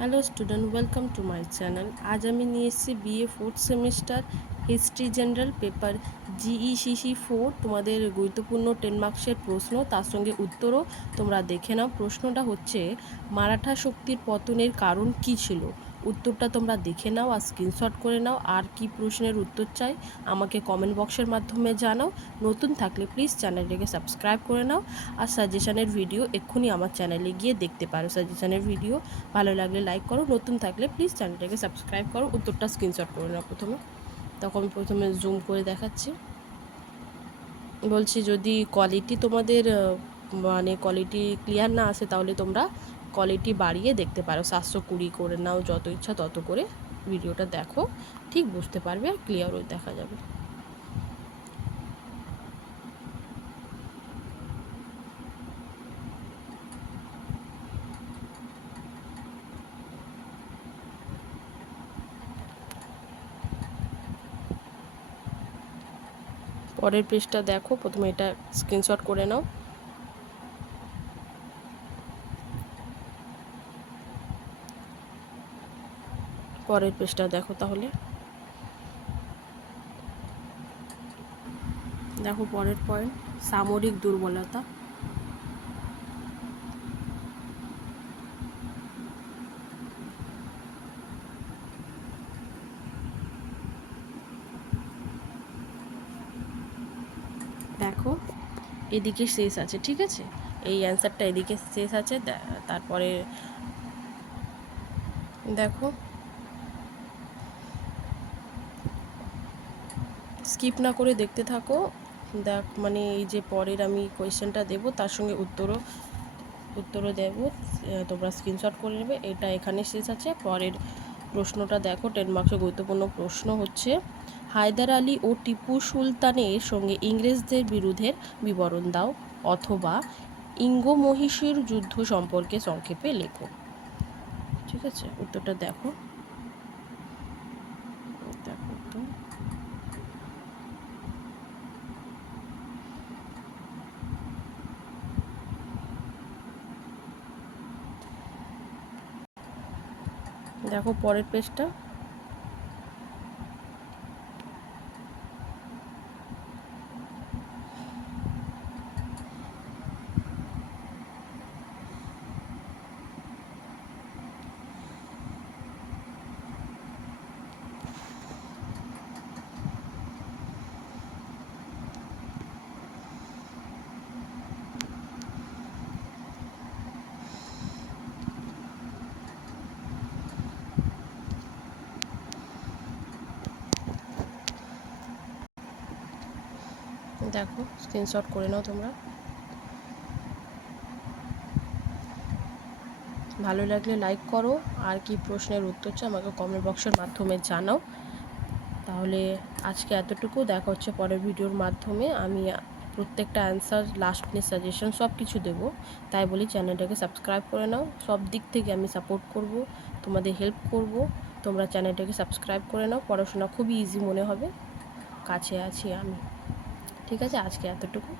Hello student, welcome to my channel. আজ আমি নিয়ে এসেছি BA fourth semester history general paper GECC 4 তোমাদের গুরুত্বপূর্ণ 10 মার্কসের প্রশ্ন, তার সঙ্গে উত্তরও তোমরা দেখে নাও। প্রশ্নটা হচ্ছে, মারাঠা শক্তির পতনের কারণ কী ছিল? উত্তরটা তোমরা দেখে নাও আর স্ক্রিনশট করে নাও। আর কি প্রশ্নের উত্তর চাই আমাকে কমেন্ট বক্সের মাধ্যমে জানাও। নতুন থাকলে প্লিজ চ্যানেলটিকে সাবস্ক্রাইব করে নাও। আর সাজেশনের ভিডিও এক্ষুনি আমার চ্যানেলে গিয়ে দেখতে পারো। সাজেশনের ভিডিও ভালো লাগলে লাইক করো, নতুন থাকলে প্লিজ চ্যানেলটাকে সাবস্ক্রাইব করো। উত্তরটা স্ক্রিনশট করে নাও তখন প্রথমে জুম করে দেখাচ্ছি। বলছি, যদি কোয়ালিটি তোমাদের কোয়ালিটি ক্লিয়ার না আসে তাহলে তোমরা কোয়ালিটি বাড়িয়ে দেখতে পারো। 720 করে নাও, যত ইচ্ছা তত করে ভিডিওটা দেখো, ঠিক বুঝতে পারবে আর ক্লিয়ারও দেখা যাবে। পরের পেজটা দেখো, প্রথমে এটা স্ক্রিনশট করে নাও। পরের পেজটা দেখো, তাহলে দেখো পরের পয়েন্ট, সামরিক দুর্বলতা। দেখো এদিকে শেষ আছে, ঠিক আছে, এই অ্যান্সারটা এদিকে শেষ আছে। তারপরে দেখো, স্কিপ না করে দেখতে থাকো। এই যে পরের আমি কোয়েশ্চেনটা দেবো তার সঙ্গে উত্তরও দেবো, তোমরা স্ক্রিনশট করে নেবে। এটা এখানে শেষ আছে। পরের প্রশ্নটা দেখো, 10 মার্কসের গুরুত্বপূর্ণ প্রশ্ন হচ্ছে, হায়দার আলী ও টিপু সুলতানের সঙ্গে ইংরেজদের বিরোধের বিবরণ দাও, অথবা ইঙ্গো মহিষীর যুদ্ধ সম্পর্কে সংক্ষেপে লেখো। ঠিক আছে, উত্তরটা দেখো। দেখো তো, দেখো পরের পেজটা। দেখো স্ক্রিনশট করে নাও তোমরা। ভালো লাগলে লাইক করো, আর কি প্রশ্নের উত্তর চাই আমাকে কমেন্ট বক্সের মাধ্যমে জানাও। তাহলে আজকে এতটুকু, দেখা হচ্ছে পরের ভিডিওর মাধ্যমে। আমি প্রত্যেকটা অ্যান্সার, লাস্ট মিনিট সাজেশন সব কিছু দেবো, তাই বলি চ্যানেলটাকে সাবস্ক্রাইব করে নাও। সব দিক থেকে আমি সাপোর্ট করব, তোমাদের হেল্প করব। তোমরা চ্যানেলটাকে সাবস্ক্রাইব করে নাও, পড়াশোনা খুবই ইজি মনে হবে, কাছে আছি আমি। ঠিক আছে, আজকে এতটুকু।